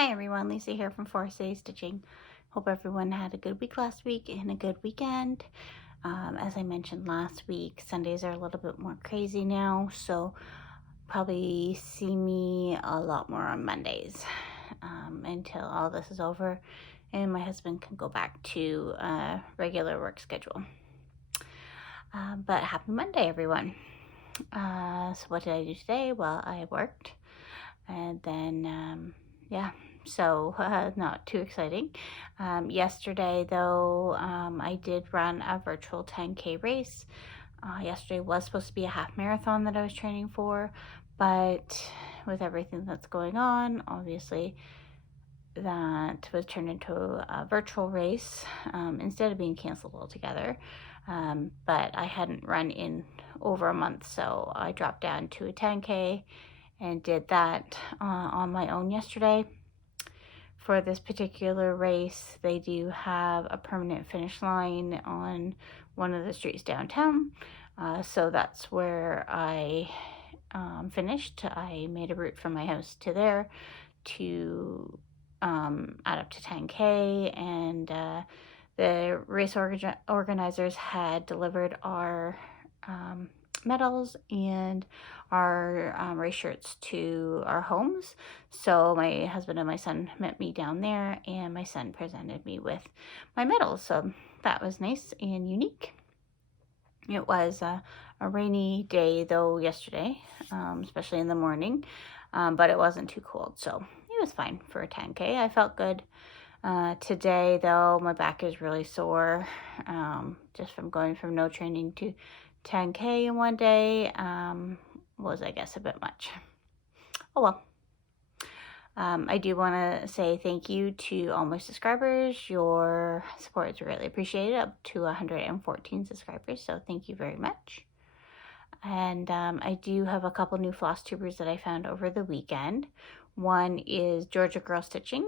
Hi everyone, Lisa here from Flosstube Stitching. Hope everyone had a good week last week and a good weekend. As I mentioned last week, Sundays are a little bit more crazy now, so probably see me a lot more on Mondays until all this is over and my husband can go back to a regular work schedule. But happy Monday, everyone. So what did I do today? Well, I worked and then so not too exciting. Yesterday though, I did run a virtual 10K race. Yesterday was supposed to be a half marathon that I was training for, but with everything that's going on, obviously that was turned into a virtual race instead of being canceled altogether. But I hadn't run in over a month, so I dropped down to a 10K and did that on my own yesterday. For this particular race, they do have a permanent finish line on one of the streets downtown. So that's where I finished. I made a route from my house to there to add up to 10K, and the race organizers had delivered our medals and our race shirts to our homes. So my husband and my son met me down there, and my son presented me with my medals. So that was nice and unique. It was a rainy day though yesterday, especially in the morning, but it wasn't too cold, so it was fine for a 10K. I felt good. Today though, my back is really sore, just from going from no training to 10K in one day. Was, I guess, a bit much. Oh well. I do want to say thank you to all my subscribers. Your support is really appreciated, up to 114 subscribers, so thank you very much. And I do have a couple new floss tubers that I found over the weekend. One is Georgia Girl Stitching,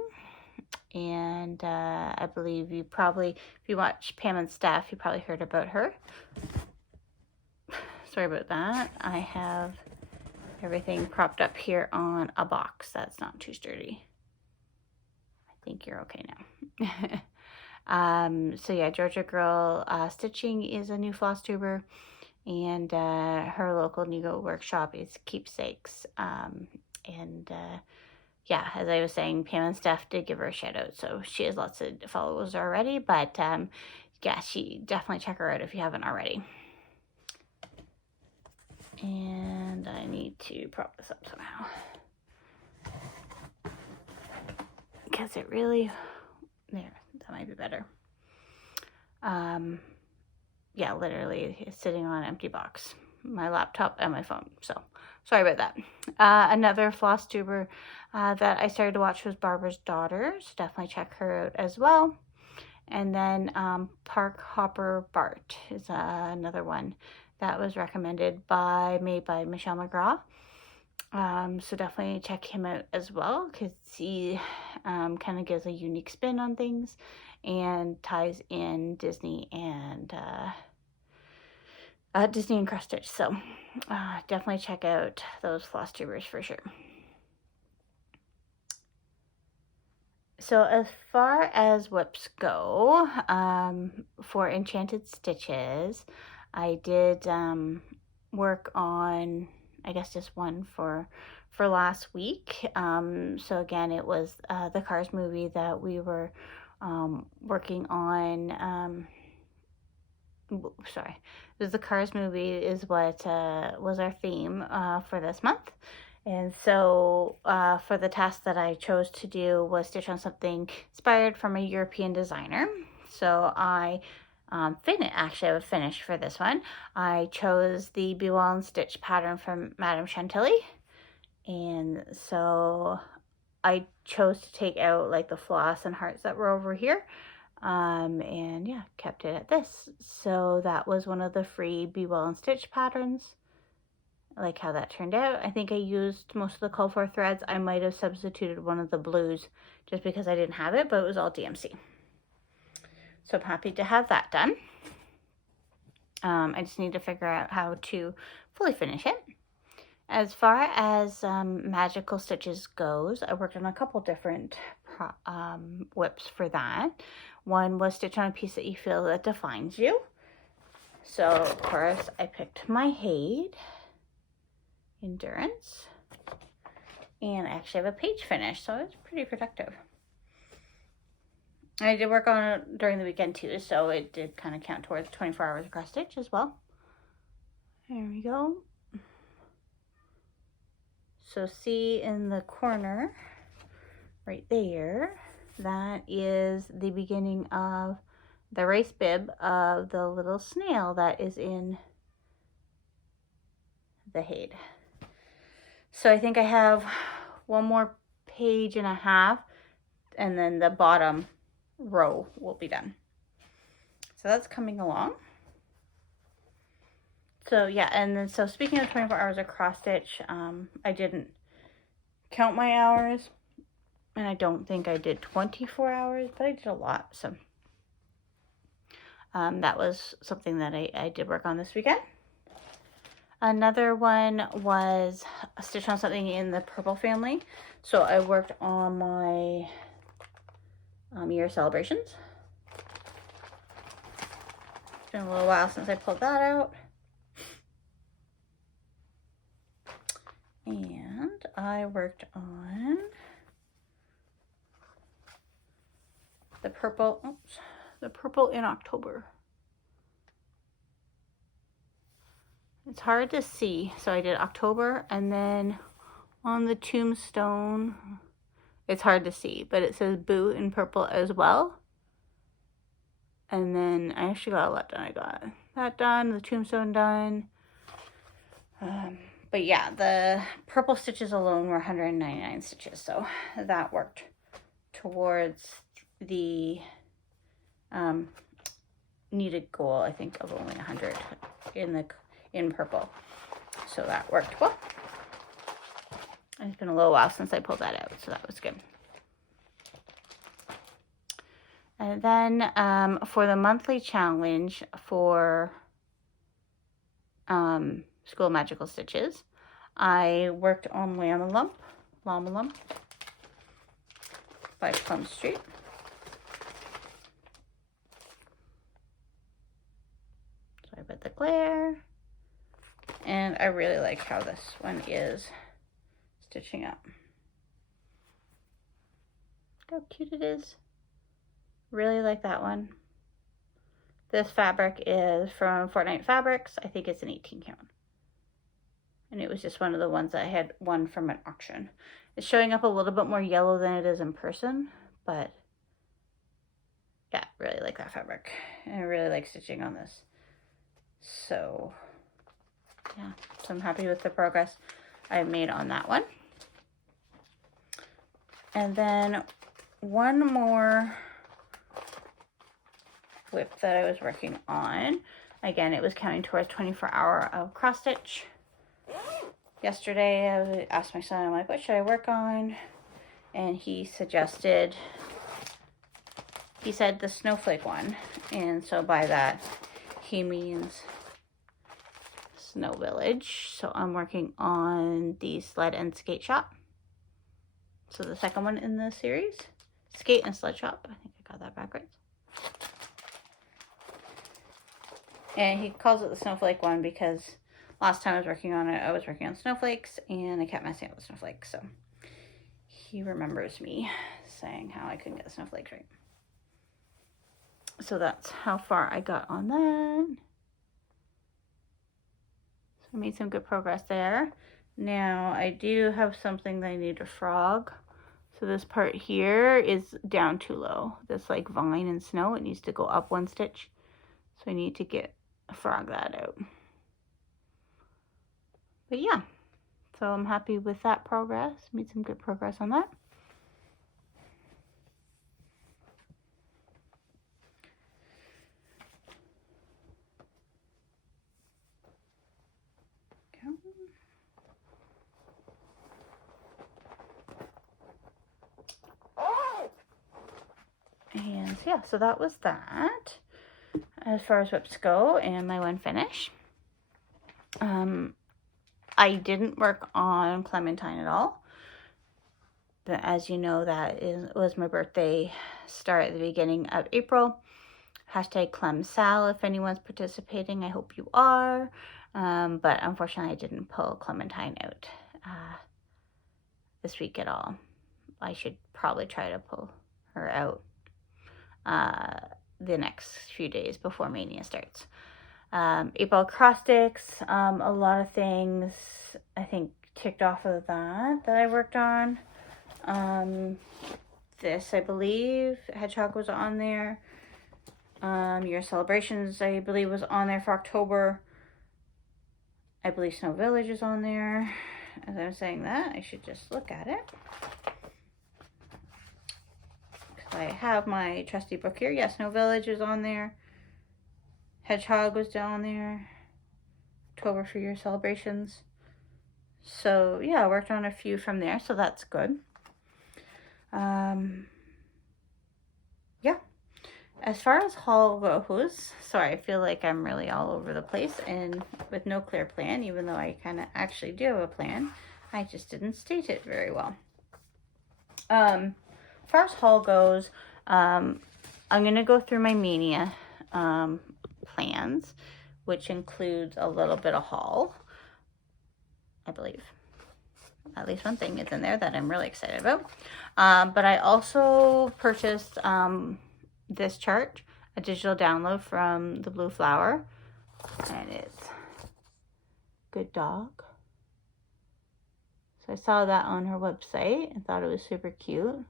and I believe you probably, if you watch Pam and Steph, you probably heard about her. Sorry about that. I have everything propped up here on a box that's not too sturdy. I think you're okay now. So yeah, Georgia Girl Stitching is a new floss tuber, and her local Nego workshop is Keepsakes. Yeah, as I was saying, Pam and Steph did give her a shout out, so she has lots of followers already, but yeah, definitely check her out if you haven't already. And I need to prop this up somehow, because it really, there, that might be better. Yeah, literally it's sitting on an empty box, my laptop and my phone, so sorry about that. Another floss tuber that I started to watch was Barbara's Daughter, so definitely check her out as well. And then Park Hopper Bart is another one that was recommended made by Michelle McGraw. So definitely check him out as well, because he kind of gives a unique spin on things and ties in Disney and cross stitch. So definitely check out those floss tubers for sure. So as far as whips go, for Enchanted Stitches, I did work on, I guess, just one for last week. So again, it was the Cars movie that we were working on. Sorry, it was the Cars movie is what was our theme for this month. And so for the task that I chose to do was stitch on something inspired from a European designer. So I actually I would finish for this one. I chose the Be Well and Stitch pattern from Madame Chantilly. And so I chose to take out like the floss and hearts that were over here. And yeah, kept it at this. So that was one of the free Be Well and Stitch patterns. I like how that turned out. I think I used most of the call for threads. I might have substituted one of the blues just because I didn't have it, but it was all DMC. So I'm happy to have that done. I just need to figure out how to fully finish it. As far as magical stitches goes, I worked on a couple different whips for that. One was stitch on a piece that you feel that defines you. So of course I picked my Haid Endurance, and I actually have a page finish, so it's pretty productive. I did work on it during the weekend too, so it did kind of count towards 24 hours of cross stitch as well. There we go. So see in the corner right there, that is the beginning of the race bib of the little snail that is in the Haid. So I think I have one more page and a half, and then the bottom row will be done. So that's coming along. So yeah, and then so speaking of 24 hours of cross stitch, I didn't count my hours, and I don't think I did 24 hours, but I did a lot. So that was something that I did work on this weekend. Another one was a stitch on something in the purple family. So I worked on my year celebrations. It's been a little while since I pulled that out. And I worked on the purple, the purple in October. It's hard to see, so I did October, and then on the tombstone, it's hard to see, but it says Boo in purple as well. And then I actually got a lot done. I got that done, the tombstone done. But yeah, the purple stitches alone were 199 stitches, so that worked towards the needed goal, I think, of only 100 in purple. So that worked well. And it's been a little while since I pulled that out, so that was good. And then for the monthly challenge for School of Magical Stitches, I worked on Llama Lump by Plum Street. So I put the glare, and I really like how this one is stitching up. Look how cute it is. Really like that one. This fabric is from Fortnite Fabrics. I think it's an 18 count. And it was just one of the ones that I had won from an auction. It's showing up a little bit more yellow than it is in person, but yeah, really like that fabric. And I really like stitching on this. So yeah, so I'm happy with the progress I've made on that one. And then one more whip that I was working on. Again, it was counting towards 24-hour of cross stitch. Yesterday, I asked my son, I'm like, what should I work on? And he suggested, he said the snowflake one. And so by that, he means Snow Village. So I'm working on the sled and skate shop. So the second one in the series, skate and sled shop. I think I got that backwards. And he calls it the snowflake one because last time I was working on it, I was working on snowflakes and I kept messing up with snowflakes. So he remembers me saying how I couldn't get the snowflakes right. So that's how far I got on that. So I made some good progress there. Now I do have something that I need to frog. So this part here is down too low. This like vine and snow, it needs to go up one stitch. So I need to frog that out. But yeah, so I'm happy with that progress. Made some good progress on that. And yeah, so that was that as far as whips go and my one finish. I didn't work on Clementine at all. But as you know, was my birthday start at the beginning of April. Hashtag ClemSal if anyone's participating. I hope you are. But unfortunately, I didn't pull Clementine out this week at all. I should probably try to pull her out the next few days before Maynia starts. April Acrostics, a lot of things I think ticked off of that I worked on. This, I believe, Hedgehog was on there. Your Celebrations, I believe, was on there for October. I believe Snow Village is on there. As I'm saying that, I should just look at it. Because I have my trusty book here. Yes, Snow Village is on there. Hedgehog was down there. October for Your Celebrations. So, yeah, I worked on a few from there, so that's good. Yeah. As far as haul goes, sorry, I feel like I'm really all over the place and with no clear plan, even though I kind of actually do have a plan. I just didn't state it very well. As far as haul goes, I'm going to go through my Maynia plans, which includes a little bit of haul, I believe. At least one thing is in there that I'm really excited about. But I also purchased this chart, a digital download from the Blue Flower, and it's Good Dog. So I saw that on her website and thought it was super cute.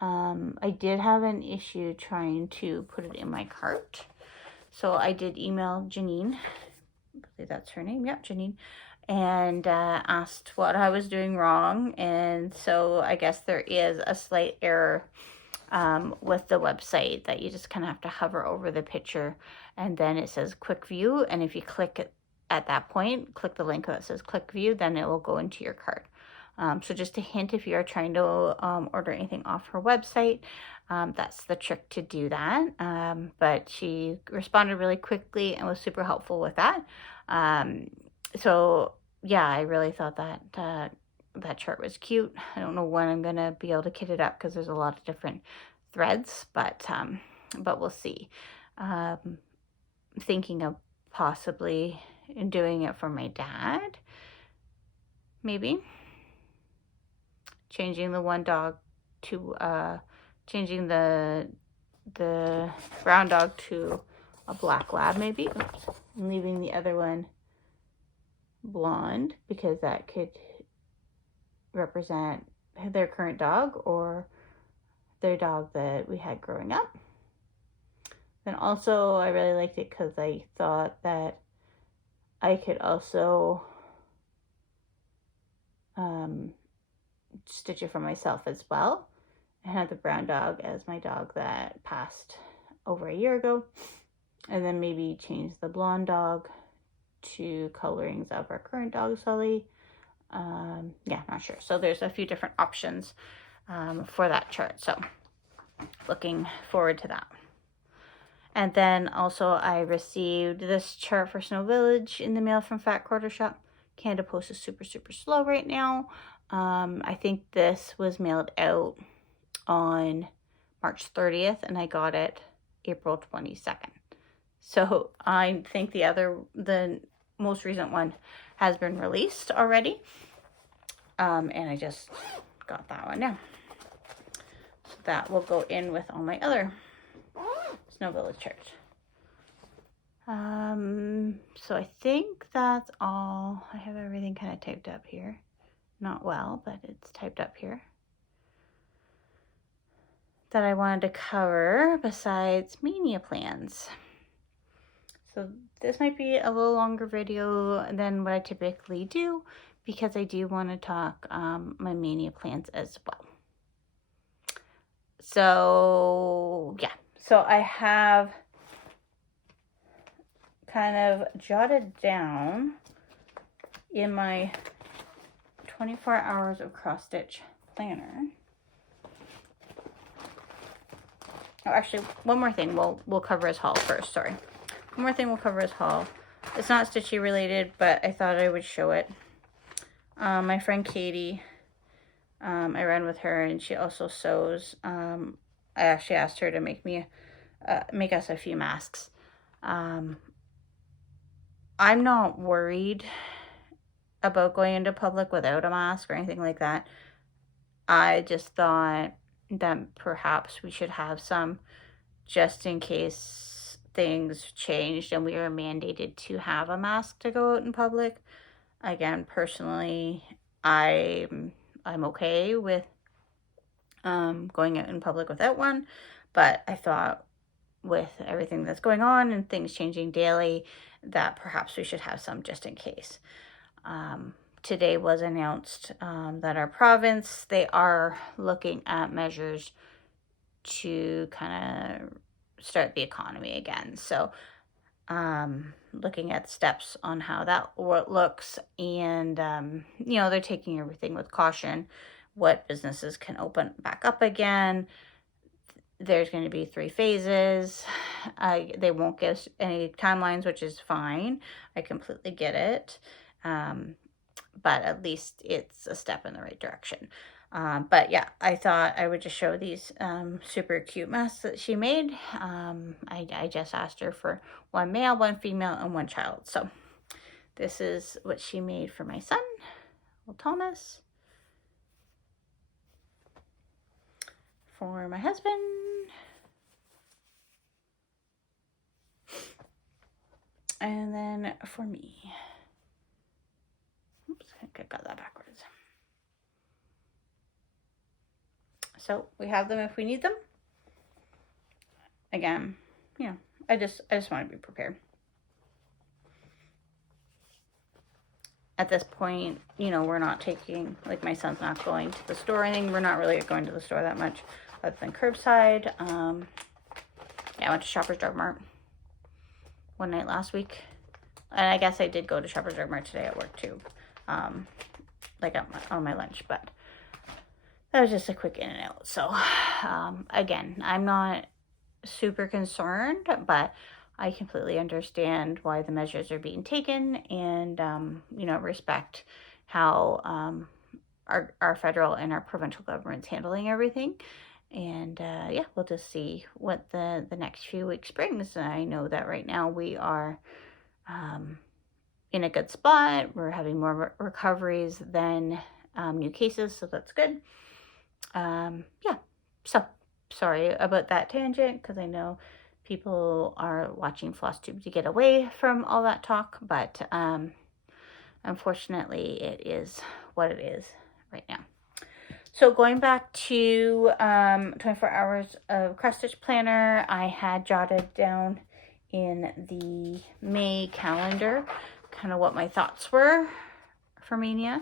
I did have an issue trying to put it in my cart. So I did email Janine, I believe that's her name, yep, Janine, and asked what I was doing wrong. And so I guess there is a slight error with the website that you just kind of have to hover over the picture and then it says quick view. And if you click it at that point, click the link that says click view, then it will go into your cart. So just a hint, if you are trying to order anything off her website, that's the trick to do that. But she responded really quickly and was super helpful with that. So yeah, I really thought that that chart was cute. I don't know when I'm gonna be able to kit it up because there's a lot of different threads, but we'll see. Thinking of possibly doing it for my dad, maybe. Changing the one dog to changing the brown dog to a black lab, maybe. Oops. And leaving the other one blonde because that could represent their current dog or their dog that we had growing up. Then also I really liked it because I thought that I could also stitch it for myself as well. I had the brown dog as my dog that passed over a year ago, and then maybe change the blonde dog to colorings of our current dog, Sully. Yeah, not sure. So there's a few different options for that chart. So looking forward to that. And then also I received this chart for Snow Village in the mail from Fat Quarter Shop. Canada Post is super, super slow right now. I think this was mailed out on March 30th and I got it April 22nd. So I think the most recent one has been released already. And I just got that one now. So that will go in with all my other Snow Village charts. So I think that's all. I have everything kind of typed up here. Not well, but it's typed up here. That I wanted to cover besides Maynia Plans. So this might be a little longer video than what I typically do because I do want to talk my Maynia Plans as well. So yeah, so I have kind of jotted down in my 24 hours of cross stitch planner. Oh, actually, one more thing we'll cover as haul first. Sorry, one more thing we'll cover as haul. It's not stitchy related, but I thought I would show it. My friend Katie, I ran with her, and she also sews. I actually asked her to make us a few masks. I'm not worried about going into public without a mask or anything like that. I just thought that perhaps we should have some just in case things changed and we are mandated to have a mask to go out in public. Again, personally, I'm okay with going out in public without one, but I thought with everything that's going on and things changing daily that perhaps we should have some just in case. Today was announced that our province, they are looking at measures to kind of start the economy again. So looking at steps on how that looks, and they're taking everything with caution. What businesses can open back up again. There's going to be 3 phases. They won't give us any timelines, which is fine. I completely get it. But at least it's a step in the right direction. But yeah, I thought I would just show these super cute masks that she made. I just asked her for 1 male, 1 female, and 1 child. So this is what she made for my son, little Thomas. For my husband. And then for me. Oops, I think I got that backwards. So we have them if we need them. Again, I just want to be prepared. At this point, we're not taking, like, my son's not going to the store or anything. We're not really going to the store that much other than curbside. I went to Shoppers Drug Mart one night last week. And I guess I did go to Shoppers Drug Mart today at work too. Like on my lunch, but that was just a quick in and out. So, again, I'm not super concerned, but I completely understand why the measures are being taken, and, respect how our federal and our provincial government's handling everything. And we'll just see what the next few weeks brings. I know that right now we are in a good spot. We're having more recoveries than new cases, so that's good. So sorry about that tangent, because I know people are watching Flosstube to get away from all that talk, but unfortunately it is what it is right now. So going back to 24 hours of cross stitch planner, I had jotted down in the May calendar kind of what my thoughts were for Maynia.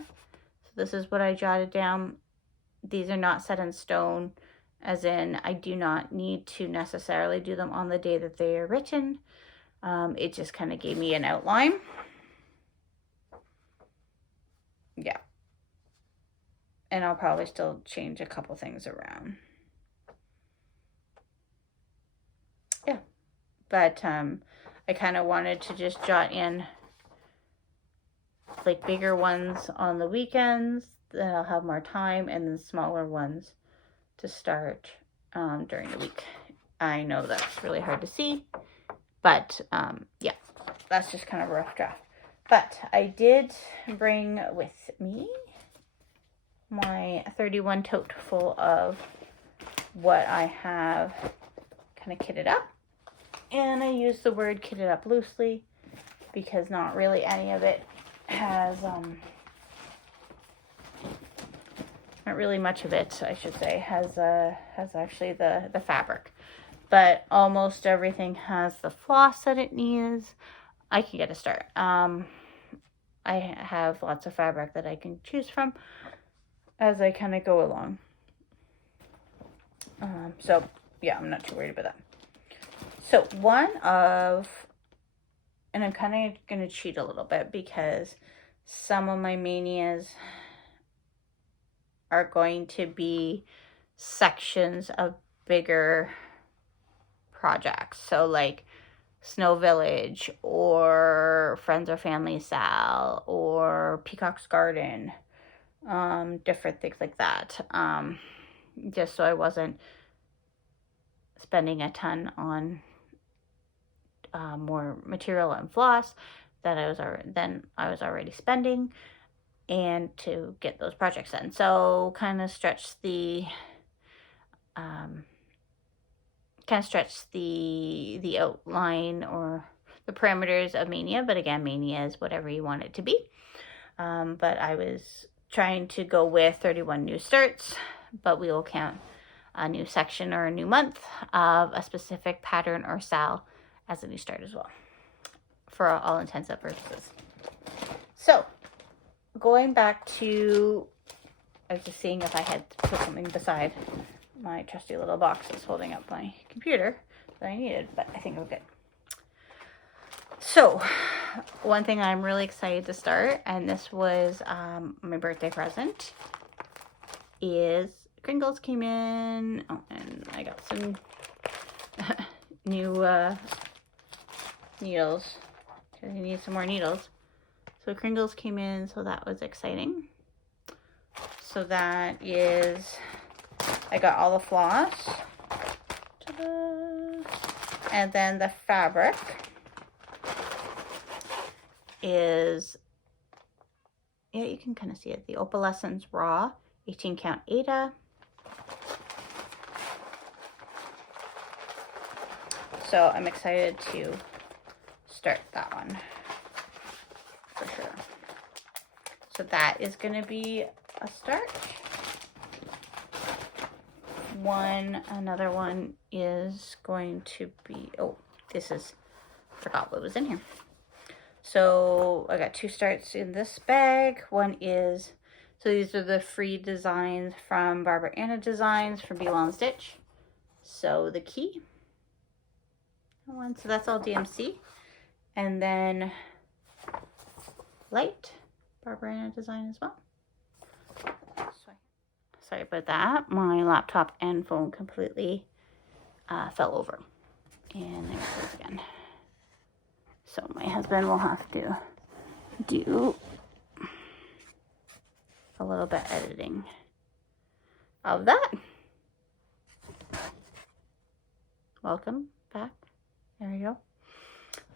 So this is what I jotted down. These are not set in stone, as in I do not need to necessarily do them on the day that they are written. It just kind of gave me an outline. Yeah. And I'll probably still change a couple things around. Yeah. But I kind of wanted to just jot in like bigger ones on the weekends that I'll have more time, and then smaller ones to start during the week. I know that's really hard to see, but that's just kind of a rough draft. But I did bring with me my 31 tote full of what I have kind of kitted up. And I use the word kitted up loosely because not really any of it has, not really much of it, I should say, has actually the fabric. But almost everything has the floss that it needs. I can get a start. I have lots of fabric that I can choose from as I kind of go along. So yeah, I'm not too worried about that. So and I'm kind of going to cheat a little bit because some of my Maynias are going to be sections of bigger projects. So like Snow Village or Friends or Family Sal or Peacock's Garden, different things like that, just so I wasn't spending a ton on more material and floss that I was already spending, and to get those projects in. So kind of stretch the outline or the parameters of Maynia, but again, Maynia is whatever you want it to be. But I was trying to go with 31 new starts, but we will count a new section or a new month of a specific pattern or sal as a new start as well, for all intents and purposes. So going back to, I was just seeing if I had put something beside my trusty little box that's holding up my computer that I needed, but I think I'm good. So one thing I'm really excited to start, and this was my birthday present, is Kringles came in. Oh, and I got some new needles, because I need some more needles. So Kringles came in, so that was exciting. So that is, I got all the floss. Ta-da! And then the fabric is, yeah, you can kind of see it, the Opalescence Raw 18 count Aida. So I'm excited to start that one for sure. So that is going to be a start. Another one is going to be, oh, this is, forgot what was in here. So I got 2 starts in this bag. One is, so these are the free designs from Barbara Anna Designs from Be Well and Stitch. So the key one, so that's all DMC. And then light, Barbara Anna Design as well. Sorry about that. My laptop and phone completely fell over. And there it goes again. So my husband will have to do a little bit editing of that. Welcome back. There we go.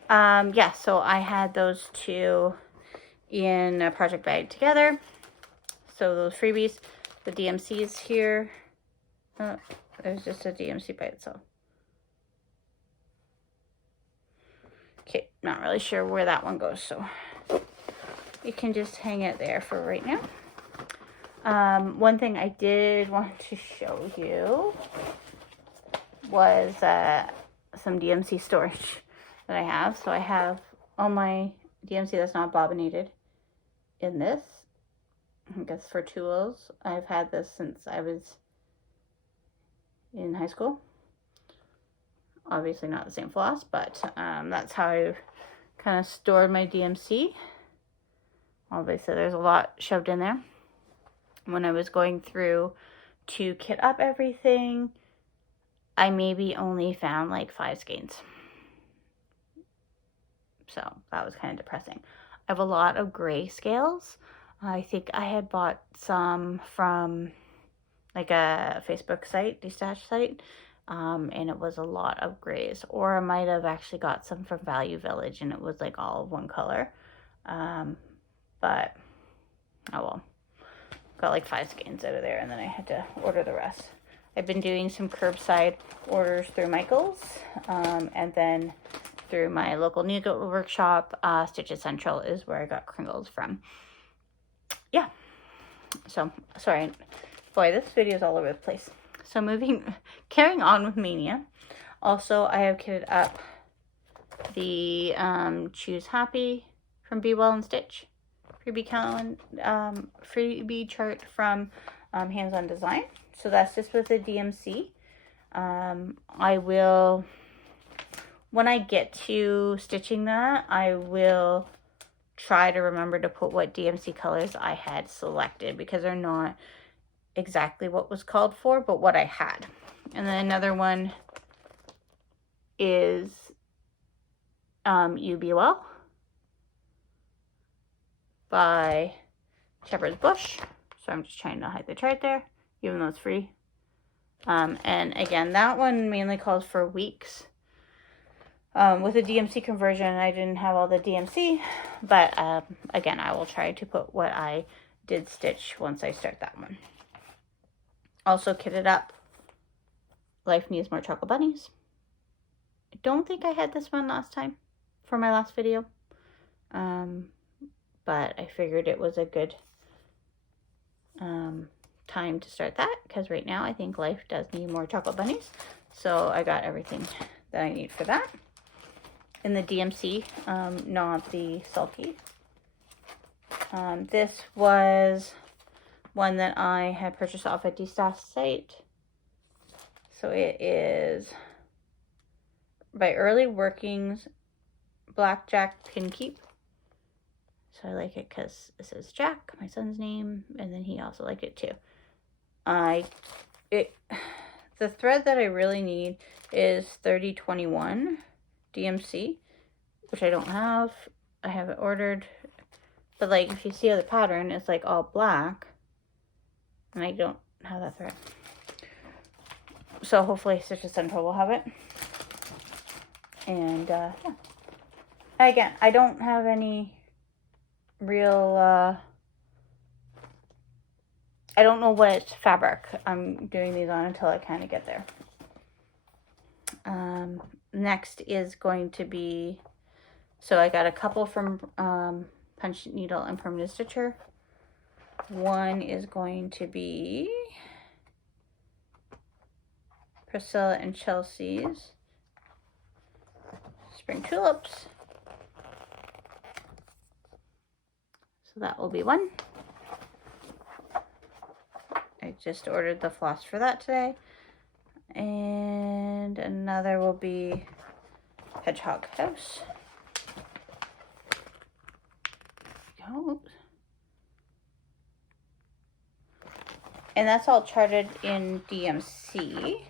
Yeah, so I had those 2 in a project bag together. So those freebies, the DMCs here. There's just a DMC by itself. Okay, not really sure where that one goes, so you can just hang it there for right now. One thing I did want to show you was some DMC storage that I have. So I have all my DMC that's not bobbinated in this. I guess for tools. I've had this since I was in high school. Obviously not the same floss, but that's how I kind of stored my DMC. Obviously there's a lot shoved in there. When I was going through to kit up everything, I maybe only found like 5 skeins. So that was kind of depressing. I have a lot of gray scales. I think I had bought some from like a Facebook site, Destash site, and it was a lot of grays. Or I might have actually got some from Value Village, and it was like all of one color. But, oh well. Got like 5 skeins out of there, and then I had to order the rest. I've been doing some curbside orders through Michael's, and then through my local needle workshop. Stitch It Central is where I got Kringles from. Yeah. So, sorry. Boy, this video is all over the place. So carrying on with Maynia. Also, I have kitted up the Choose Happy from Be Well and Stitch. Freebie chart from Hands On Design. So that's just with the DMC. I will, when I get to stitching that, I will try to remember to put what DMC colors I had selected, because they're not exactly what was called for, but what I had. And then another one is You Be Well by Shepherd's Bush. So I'm just trying to hide the chart there, even though it's free. And again, that one mainly calls for weeks. With the DMC conversion, I didn't have all the DMC, but again, I will try to put what I did stitch once I start that one. Also kitted up, Life Needs More Chocolate Bunnies. I don't think I had this one last time for my last video, but I figured it was a good time to start that, because right now I think life does need more chocolate bunnies. So I got everything that I need for that. In the DMC, not the Sulky. This was one that I had purchased off a DSTAS site. So it is by Early Workings, Blackjack Pin Keep. So I like it because it says Jack, my son's name, and then he also liked it too. The thread that I really need is 3021 DMC, which I don't have. I have it ordered, but like if you see the pattern, it's like all black, and I don't have that thread. So hopefully Stitch Central will have it. And yeah. Again, I don't have any real I don't know what fabric I'm doing these on until I kind of get there. Next is going to be, so I got a couple from Punch Needle and Permanent Stitcher. One is going to be Priscilla and Chelsea's Spring Tulips. So that will be one. I just ordered the floss for that today. And another will be Hedgehog House. Oops. And that's all charted in DMC.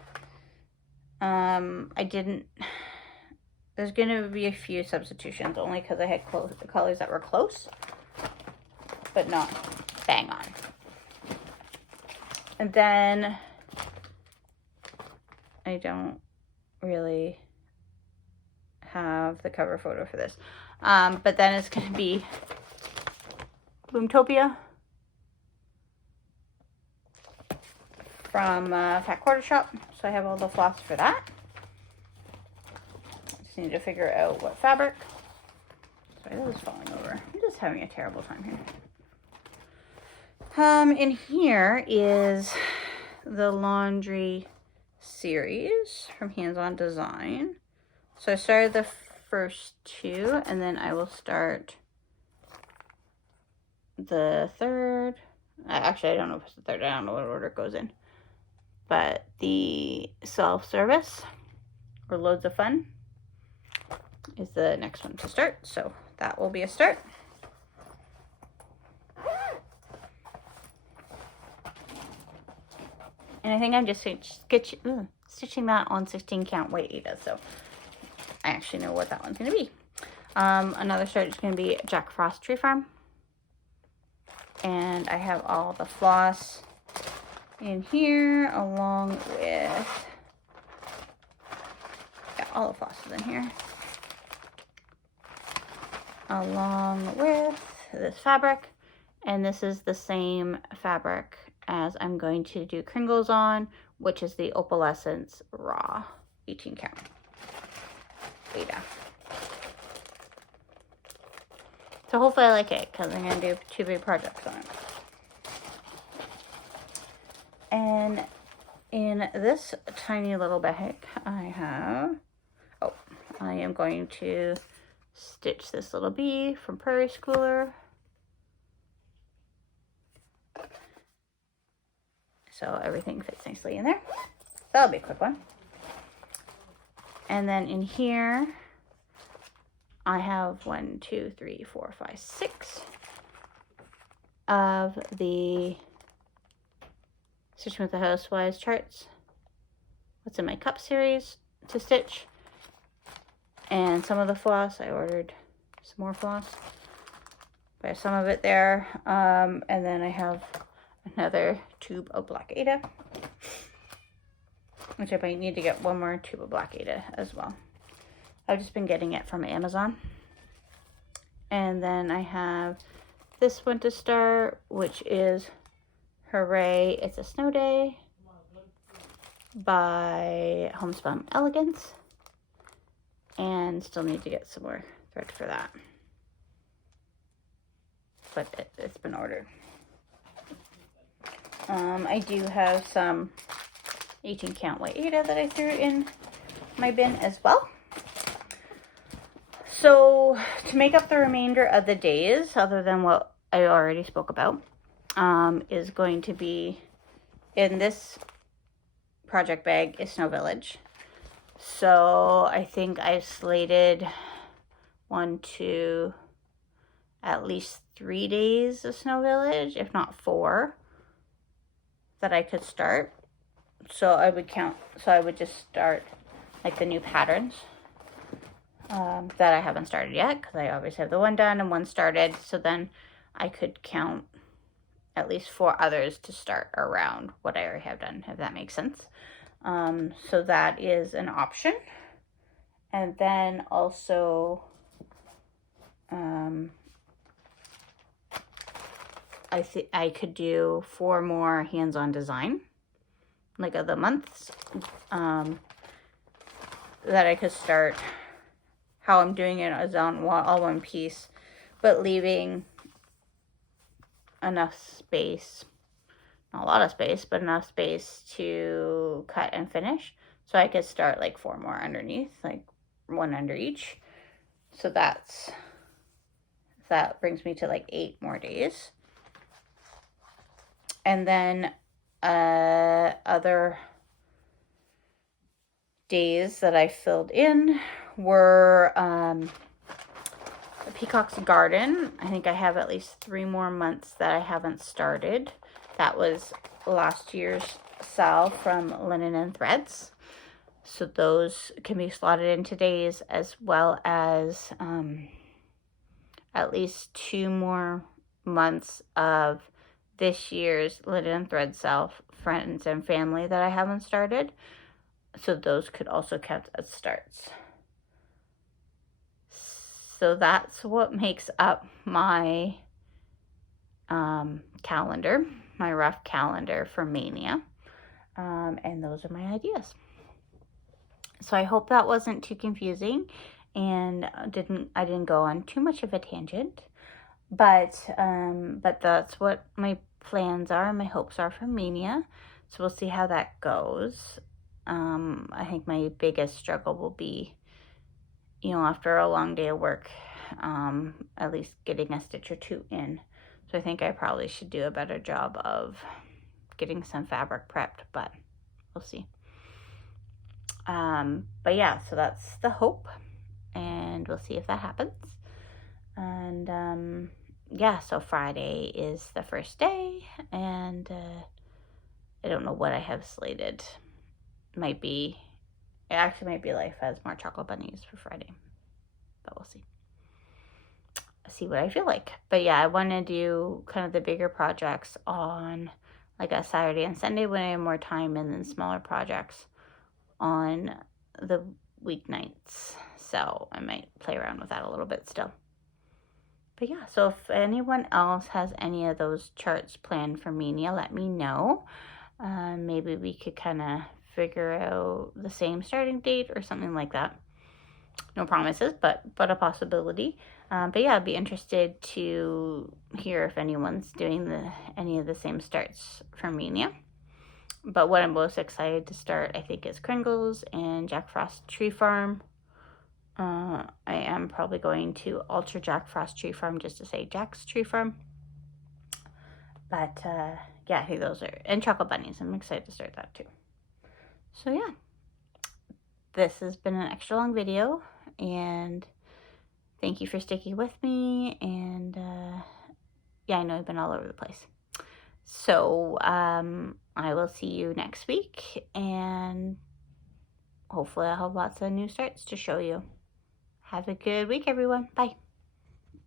There's going to be a few substitutions, only because I had colors that were close, but not bang on. And then I don't really have the cover photo for this. But then it's going to be Boomtopia from Fat Quarter Shop. So I have all the floss for that. I just need to figure out what fabric. Sorry, that was falling over. I'm just having a terrible time here. In here is the laundry series from Hands On Design. So I started the first two, and then I will start the third. Actually, I don't know if it's the third. I don't know what order it goes in. But the self-service, or Loads of Fun, is the next one to start. So that will be a start. And I think I'm just stitching that on 16 count white Aida, so I actually know what that one's going to be. Another start is going to be Jack Frost Tree Farm. And I have all the floss in here, along with, got all the flosses in here, along with this fabric. And this is the same fabric as I'm going to do Kringles on, which is the Opalescence Raw 18 count Aida. So hopefully I like it, because I'm going to do 2 big projects on it. And in this tiny little bag, I am going to stitch this little bee from Prairie Schooler. So everything fits nicely in there. That'll be a quick one. And then in here, I have 1, 2, 3, 4, 5, 6 of the Stitching with the Housewives charts. What's in my cup series to stitch. And some of the floss, I ordered some more floss. I have some of it there. And then I have another tube of Black Ada, which I might need to get one more tube of Black Ada as well. I've just been getting it from Amazon. And then I have this one to start, which is Hooray, It's a Snow Day by Homespun Elegance. And still need to get some more thread for that. But it's been ordered. I do have some 18 count white Ada that I threw in my bin as well. So to make up the remainder of the days, other than what I already spoke about, is going to be in this project bag is Snow Village. So I think I've slated 1, 2, at least 3 days of Snow Village, if not 4, that I could start. So I would just start like the new patterns that I haven't started yet, because I obviously have the one done and one started. So then I could count at least 4 others to start around what I already have done, if that makes sense. So that is an option. And then also, I could do 4 more hands-on design, like of the months, that I could start. How I'm doing it is on all one piece, but leaving enough space, not a lot of space, but enough space to cut and finish. So I could start like 4 more underneath, like 1 under each. So that brings me to like 8 more days. And then other days that I filled in were the Peacock's Garden. I think I have at least 3 more months that I haven't started. That was last year's sale from Linen and Threads. So those can be slotted into days, as well as at least 2 more months of this year's Linen and Thread sale, Friends and Family, that I haven't started. So those could also count as starts. So that's what makes up my calendar, my rough calendar for Maynia. And those are my ideas. So I hope that wasn't too confusing and I didn't go on too much of a tangent. But that's what my plans are and my hopes are for Maynia. So we'll see how that goes. I think my biggest struggle will be, after a long day of work, at least getting a stitch or 2 in. So I think I probably should do a better job of getting some fabric prepped, but we'll see. But yeah, so that's the hope, and we'll see if that happens. And yeah, so Friday is the first day, and I don't know what I have slated. It actually might be Life Has More Chocolate Bunnies for Friday, but we'll see. See what I feel like. But yeah, I want to do kind of the bigger projects on like a Saturday and Sunday when I have more time, and then smaller projects on the weeknights. So I might play around with that a little bit still. But yeah, so if anyone else has any of those charts planned for Maynia, let me know. Maybe we could kind of figure out the same starting date or something like that. No promises, but a possibility. But yeah, I'd be interested to hear if anyone's doing any of the same starts for Maynia. But what I'm most excited to start, I think, is Kringles and Jack Frost Tree Farm. I am probably going to alter Jack Frost Tree Farm just to say Jack's Tree Farm. But yeah, I think those are, and Chocolate Bunnies. I'm excited to start that too. So yeah, this has been an extra long video, and thank you for sticking with me. And yeah, I know I've been all over the place. So I will see you next week, and hopefully I'll have lots of new starts to show you. Have a good week, everyone. Bye.